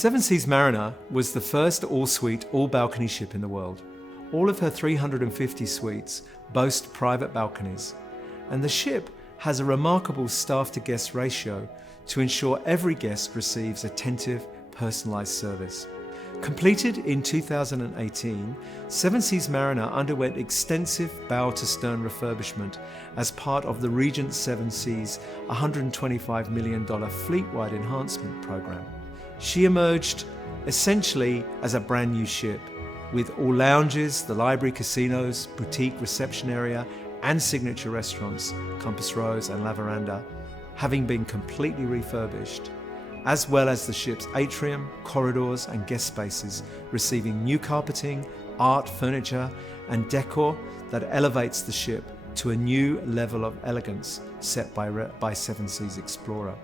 Seven Seas Mariner was the first all-suite, all-balcony ship in the world. All of her 350 suites boast private balconies, and the ship has a remarkable staff-to-guest ratio to ensure every guest receives attentive, personalised service. Completed in 2018, Seven Seas Mariner underwent extensive bow-to-stern refurbishment as part of the Regent Seven Seas $125 million fleet-wide enhancement program. She emerged essentially as a brand new ship, with all lounges, the library, casinos, boutique reception area and signature restaurants, Compass Rose and La Veranda, having been completely refurbished, as well as the ship's atrium, corridors and guest spaces receiving new carpeting, art, furniture and decor that elevates the ship to a new level of elegance set by Seven Seas Explorer.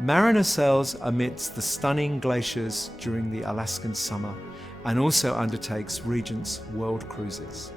Mariner sails amidst the stunning glaciers during the Alaskan summer and also undertakes Regent's world cruises.